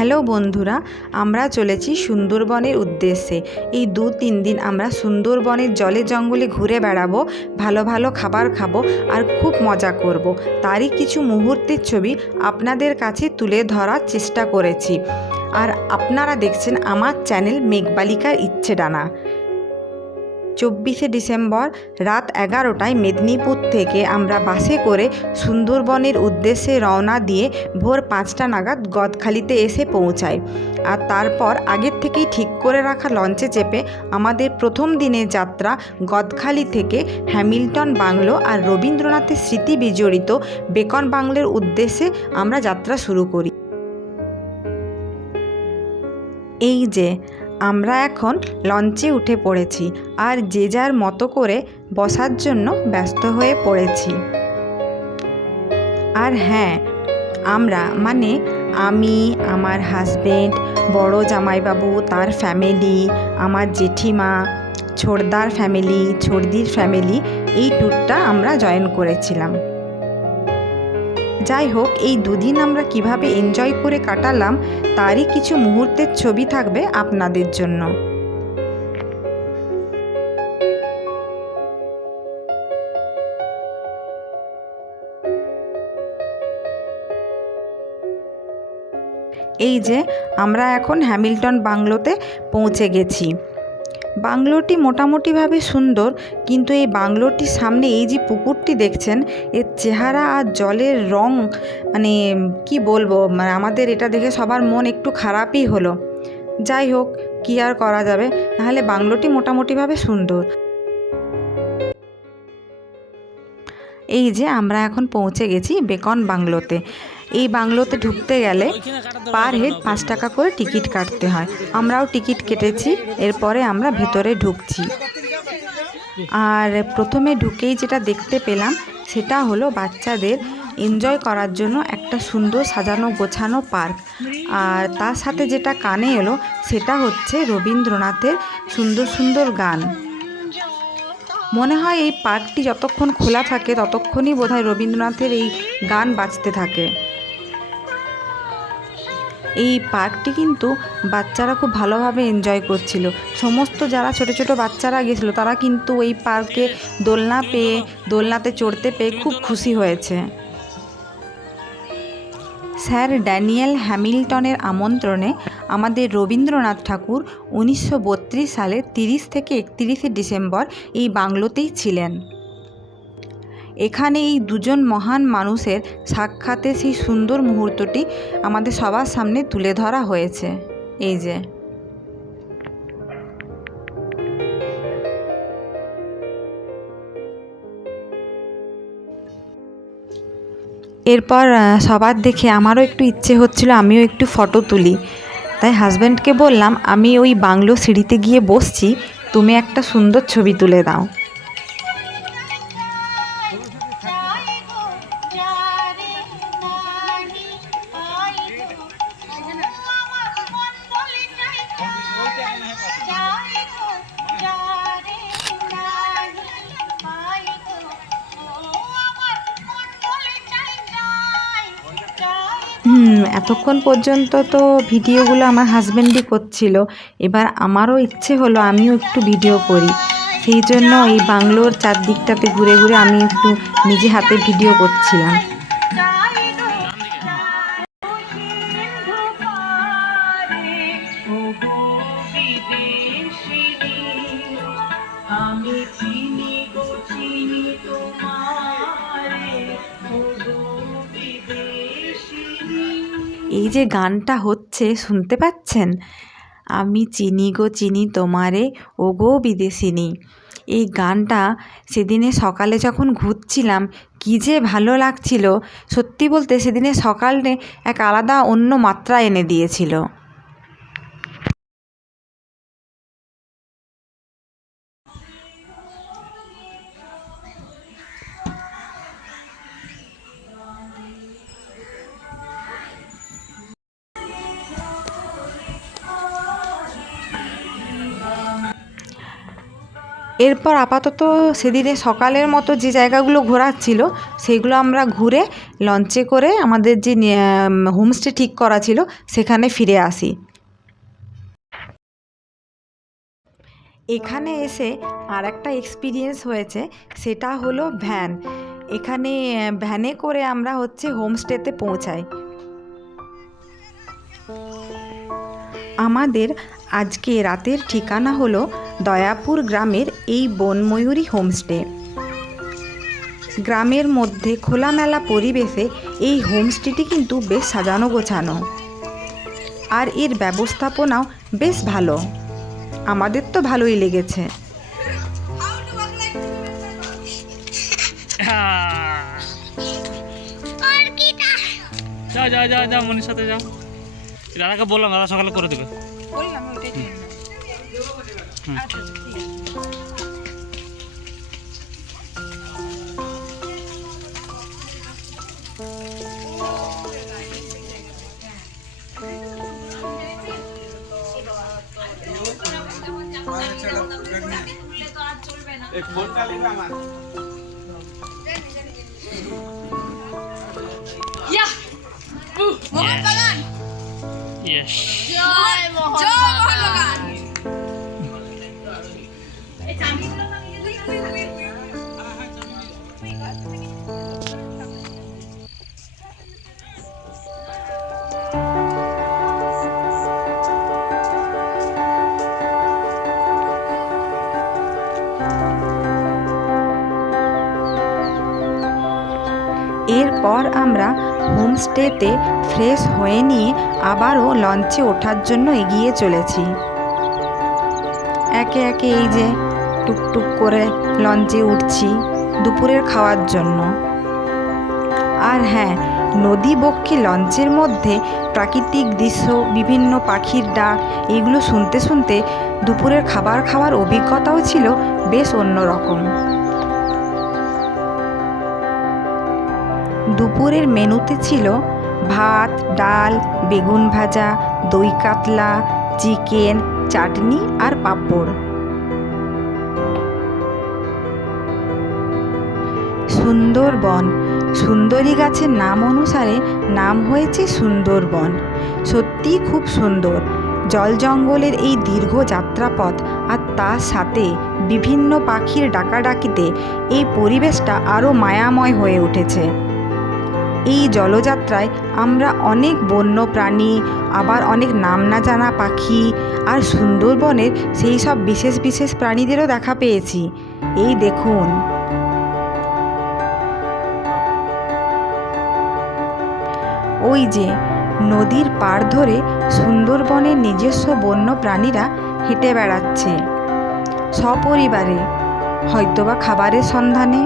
Hello বন্ধুরা, আমরা চলেছি সুন্দরবনের উদ্দেশ্যে। এই 2-3 দিন আমরা সুন্দরবনের জলে জঙ্গলে ঘুরে বেড়াবো, ভালো ভালো খাবার খাবো আর খুব মজা করব। তারই কিছু মুহূর্তের ছবি আপনাদের কাছে তুলে ধরার চেষ্টা করেছি। আর আপনারা দেখছেন আমার চ্যানেল মেঘবালিকার ইচ্ছে ডানা। 24শে ডিসেম্বর রাত 11টায় মেদিনীপুর থেকে আমরা বাসে করে সুন্দরবনের উদ্দেশ্যে রওনা দিয়ে ভোর 5টা নাগাদ গদখালিতে এসে পৌঁছাই। আর তারপর আগের থেকেই ঠিক করে রাখা লঞ্চে চেপে আমাদের প্রথম দিনের যাত্রা গদখালি থেকে হ্যামিল্টন বাংলো আর রবীন্দ্রনাথের স্মৃতি বিজড়িত বেকন বাংলোর উদ্দেশ্যে আমরা যাত্রা শুরু করি। এই যে আমরা এখন লঞ্চে উঠে পড়েছি আর যে যার মতো করে বসার জন্য ব্যস্ত হয়ে পড়েছি। আর হ্যাঁ, আমরা মানে আমি, আমার হাজবেন্ড, বড় জামাইবাবু, তার ফ্যামিলি, আমার জেঠিমা, ছোড়দার ফ্যামিলি, ছোড়দির ফ্যামিলি, এই ট্যুরটা আমরা জয়েন করেছিলাম। যাই হোক, এই দুদিন আমরা কিভাবে এনজয় করে কাটালাম তারই কিছু মুহূর্তের ছবি থাকবে আপনাদের জন্য। এই যে আমরা এখন হ্যামিল্টন বাংলোতে পৌঁছে গেছি। বাংলোটি মোটামুটিভাবে সুন্দর, কিন্তু এই বাংলোটির সামনে এই যে পুকুরটি দেখছেন, এর চেহারা আর জলের রং মানে কি বলবো, মানে আমাদের এটা দেখে সবার মন একটু খারাপই হলো। যাই হোক, কি আর করা যাবে, নাহলে বাংলোটি মোটামুটিভাবে সুন্দর। এই যে আমরা এখন পৌঁছে গেছি বেকন বাংলোতে। এই বাংলোতে ঢুকতে গেলে পার হেড 5 টাকা করে টিকিট কাটতে হয়। আমরাও টিকিট কেটেছি, এরপরে আমরা ভেতরে ঢুকছি। আর প্রথমে ঢুকেই যেটা দেখতে পেলাম সেটা হলো বাচ্চাদের এনজয় করার জন্য একটা সুন্দর সাজানো গোছানো পার্ক। আর তার সাথে যেটা কানে এলো সেটা হচ্ছে রবীন্দ্রনাথের সুন্দর সুন্দর গান। মনে হয় এই পার্কটি যতক্ষণ খোলা থাকে ততক্ষণই বোধহয় রবীন্দ্রনাথের এই গান বাজতে থাকে। এই পার্কটি কিন্তু বাচ্চারা খুব ভালোভাবে এনজয় করছিল। সমস্ত যারা ছোট ছোট বাচ্চারা গেছিলো তারা কিন্তু এই পার্কে দোলনা পেয়ে, দোলনাতে চড়তে পেয়ে খুব খুশি হয়েছে। স্যার ড্যানিয়েল হ্যামিল্টনের আমন্ত্রণে আমাদের রবীন্দ্রনাথ ঠাকুর 1932 সালের 30 থেকে 31শে ডিসেম্বর এই বাংলোতেই ছিলেন। এখানে এই দুজন মহান মানুষের সাক্ষাতে সেই সুন্দর মুহূর্তটি আমাদের সবার সামনে তুলে ধরা হয়েছে। এই যে এরপর সবার দেখে আমারও একটু ইচ্ছে হচ্ছিল আমিও একটু ফটো তুলি। তাই হাজব্যান্ডকে বললাম, আমি ওই বাংলো সিঁড়িতে গিয়ে বসছি, তুমি একটা সুন্দর ছবি তুলে দাও। এতক্ষণ পর্যন্ত তো ভিডিওগুলো আমার হাজব্যান্ডই করছিল। এবার আমারও ইচ্ছে হলো আমিও একটু ভিডিও করি। সেই জন্য এই বাংলোর চারদিকটাতে ঘুরে ঘুরে আমি একটু নিজে হাতে ভিডিও করছিলাম। এই যে গানটা হচ্ছে শুনতে পাচ্ছেন, আমি চিনি গো চিনি তোমারে ও গো বিদেশিনী। এই গানটা সেদিনে সকালে যখন ঘুরছিলাম কী যে ভালো লাগছিল, সত্যি বলতে সেদিনে সকালে এক আলাদা অন্য মাত্রা এনে দিয়েছিল। এরপর আপাতত সেদিনে সকালের মতো যে জায়গাগুলো ঘোরার ছিল সেইগুলো আমরা ঘুরে লঞ্চে করে আমাদের যে হোমস্টে ঠিক করা ছিল সেখানে ফিরে আসি। এখানে এসে আর একটা এক্সপিরিয়েন্স হয়েছে, সেটা হলো ভ্যান। এখানে ভ্যানে করে আমরা হোমস্টেতে পৌঁছাই। আমাদের আজকে রাতের ঠিকানা হলো দয়াপুর গ্রামের এই বনময়ূরী হোমস্টে। গ্রামের মধ্যে খোলামেলা পরিবেশে এই হোমস্টেটি কিন্তু বেশ সাজানো গোছানো, আর এর ব্যবস্থাপনাও বেশ ভালো। আমাদের তো ভালোই লেগেছে। যাও যাও যাও যাও মনির সাথে যাও। দাদাকে বললাম, দাদা সকালে করে দেবে। Yes. জয় মোহনবাগান। এরপর আমরা হোমস্টেতে ফ্রেশ হয়ে নিয়ে আবারও লঞ্চে ওঠার জন্য এগিয়ে চলেছি। একে একে এই যে টুকটুক করে লঞ্চে উঠছি দুপুরের খাওয়ার জন্য। আর হ্যাঁ, নদী বক্ষে লঞ্চের মধ্যে প্রাকৃতিক দৃশ্য, বিভিন্ন পাখির ডাক, এগুলো শুনতে শুনতে দুপুরের খাবার খাওয়ার অভিজ্ঞতাও ছিল বেশ অন্যরকম। দুপুরের মেনুতে ছিল ভাত, ডাল, বেগুন ভাজা, দই কাতলা, চিকেন, চাটনি আর পাঁপড়। সুন্দরবন, সুন্দরী গাছের নাম অনুসারে নাম হয়েছে সুন্দরবন। সত্যিই খুব সুন্দর। জল জঙ্গলের এই দীর্ঘ যাত্রাপথ আর তার সাথে বিভিন্ন পাখির ডাকাডাকিতে এই পরিবেশটা আরও মায়াময় হয়ে উঠেছে। এই জলযাত্রায় আমরা অনেক বন্য প্রাণী, আবার অনেক নাম না জানা পাখি আর সুন্দরবনের সেই সব বিশেষ বিশেষ প্রাণীদেরও দেখা পেয়েছি। এই দেখুন, ওই যে নদীর পাড় ধরে সুন্দরবনের নিজস্ব বন্য প্রাণীরা হেঁটে বেড়াচ্ছে সপরিবারে, হয়তোবা খাবারের সন্ধানে।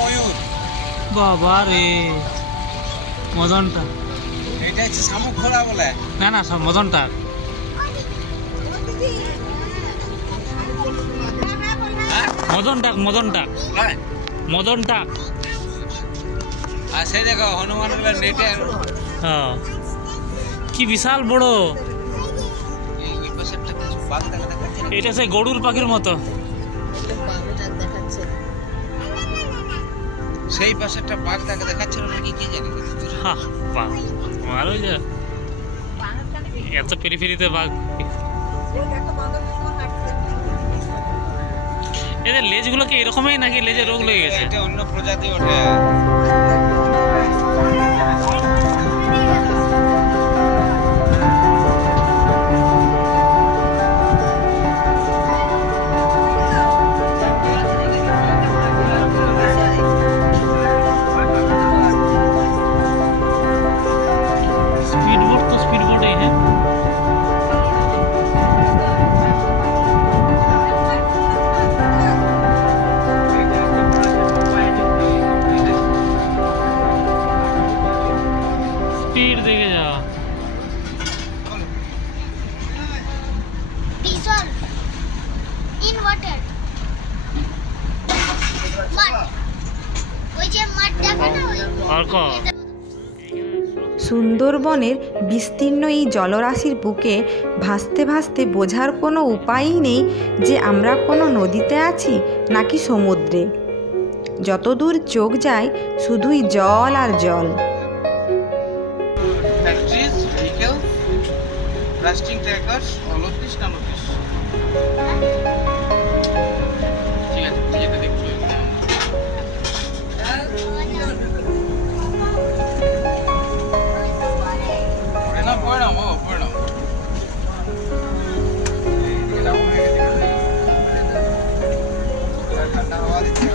ময়ূর বাবা রে, মদনটা। এটা হচ্ছে শামুক ঘোড়া বলে। না না, সব মদনটা। মদনটা মদনটা হ্যাঁ, মদনটা। আর সেই দেখো হনুমান নেটে হ্যাঁ কি বিশাল বড়, এই পাশেরটা কিছু বাঘ দেখা দেখাচ্ছে না? এটা সেই গরুর পাখির মতো। সেই পাশেরটা বাঘ দেখা দেখাচ্ছিল নাকি কি জানি না। হ্যাঁ বাহ, আর ওই যে এত পেরিফেরিতে বাঘ। এদের লেজগুলো কি এরকমই নাকি লেজে রোগ লেগে গেছে? এটা অন্য প্রজাতি ওঠে। स्पीड बोट तो स्पीड बोट ही है। स्पीड देखे जाओ। Dissolve in water. Mud. ওই যে mud দেখো না ওই। और को সুন্দরবনের বিস্তীর্ণ এই জলরাশির বুকে ভাসতে ভাসতে বোঝার কোনো উপায়ই নেই যে আমরা কোনো নদীতে আছি নাকি সমুদ্রে। যতদূর চোখ যায় শুধুই জল আর জল। Factories, vehicles, blasting trackers, all of this, none of this. ঠিক আছে, যেটা দেখছো এখানে। পড়ে নাও, পড়ে নাও, বাবা, পড়ে নাও। এইদিকে যাবো না, এদিকে যাবো। ঠান্ডা হাওয়া দিচ্ছে।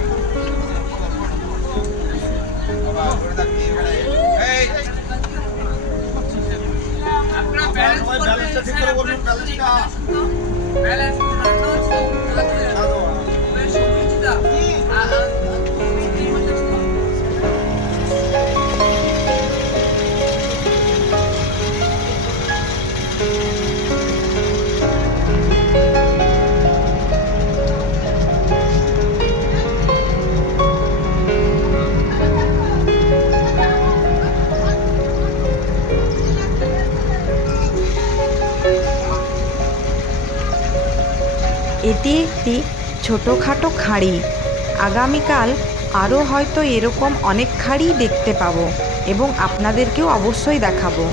বাবা, পড়ে থাকবি এখানে। এই! ব্যালেন্সটা ঠিক করে বলুন, ব্যালেন্সটা। এটি একটি ছোটোখাটো খাঁড়ি। আগামীকাল আরও হয়তো এরকম অনেক খাঁড়ি দেখতে পাবো এবং আপনাদেরকেও অবশ্যই দেখাবো।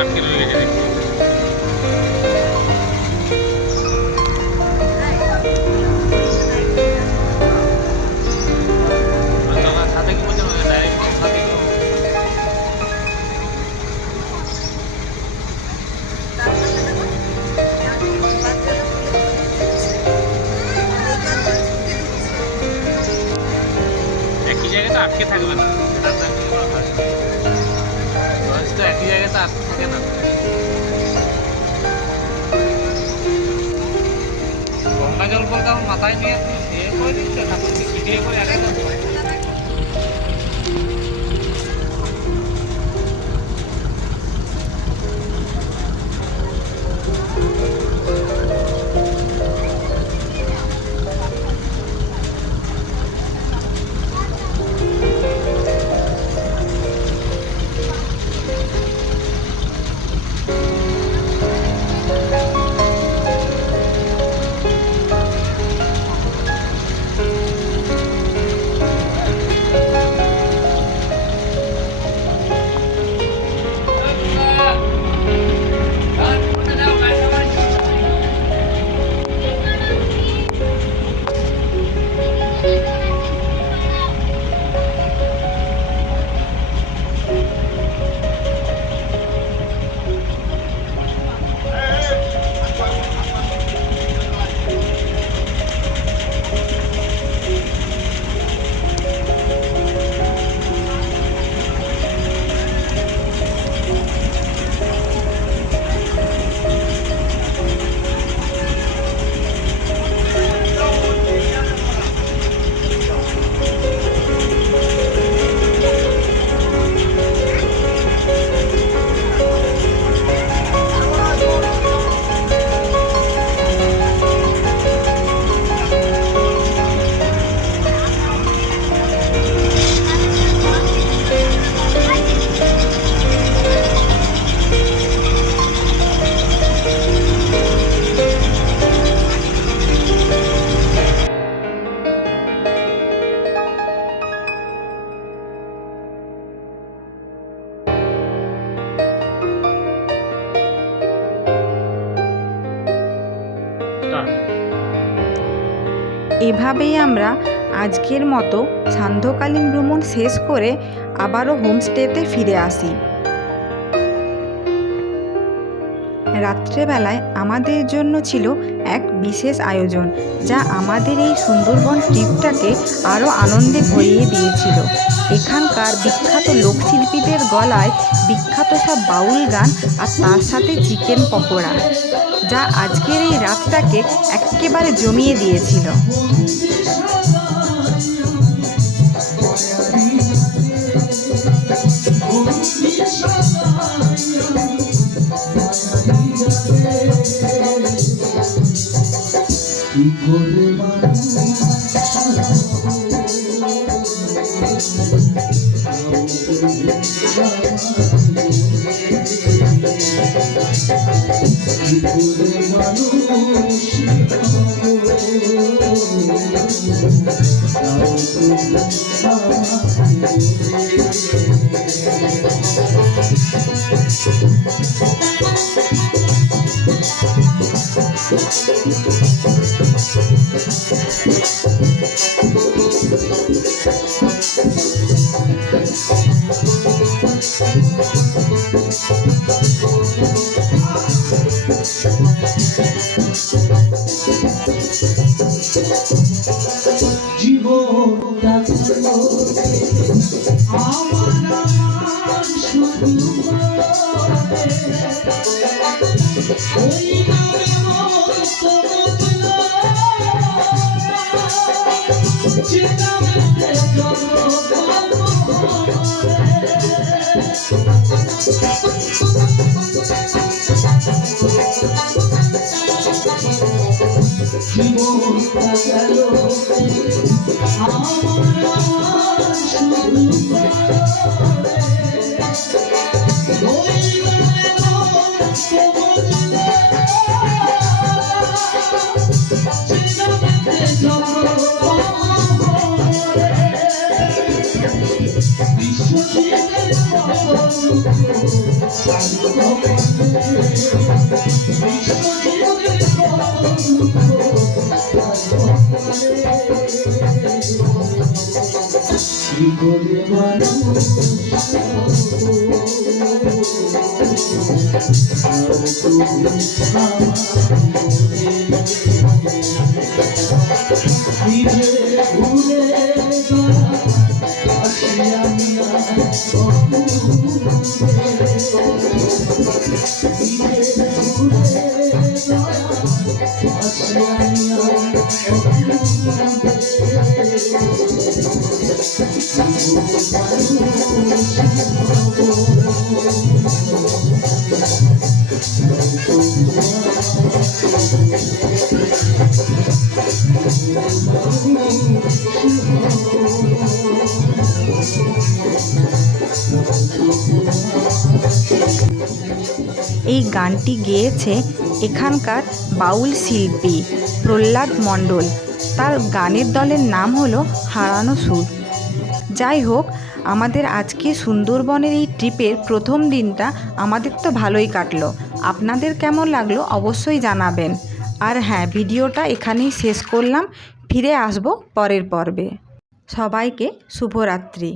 আটকে রয়ে গেছে দেখছি। সাথে কি বলছে ডাইরেক্ট সাথে একই জায়গায় তো আটকে থাকবে না, তো একই জায়গায় তো আটকে থাকে না। গঙ্গা জল বলতে আমার মাথায় নিয়ে এ করে দিচ্ছে, ঠাকুরকে ছিটিয়ে করে আগে এভাবেই আমরা আজকের মতো সান্ধ্যকালীন ভ্রমণ শেষ করে আবারও হোমস্টেতে ফিরে আসি। রাত্রেবেলায় আমাদের জন্য ছিল এক বিশেষ আয়োজন, যা আমাদের এই সুন্দরবন ট্রিপটাকে আরও আনন্দে ভরিয়ে দিয়েছিল। এখানকার বিখ্যাত লোকশিল্পীদের গলায় বিখ্যাত সব বাউল গান আর তার সাথে চিকেন পকোড়া, যা আজকের এই রাতটাকে একেবারে জমিয়ে দিয়েছিল। এই গানটি গেয়েছে এখানকার বাউল শিল্পী প্রহ্লাদ মণ্ডল। তার গানের দলের নাম হলো হারানো সুর। যাই হোক, আমাদের আজকে সুন্দরবনের এই ট্রিপের প্রথম দিনটা আমাদের তো ভালোই কাটলো। আপনাদের কেমন লাগলো অবশ্যই জানাবেন। আর হ্যাঁ, ভিডিওটা এখানেই শেষ করলাম। ফিরে আসবো পরের পর্বে। সবাইকে শুভরাত্রি।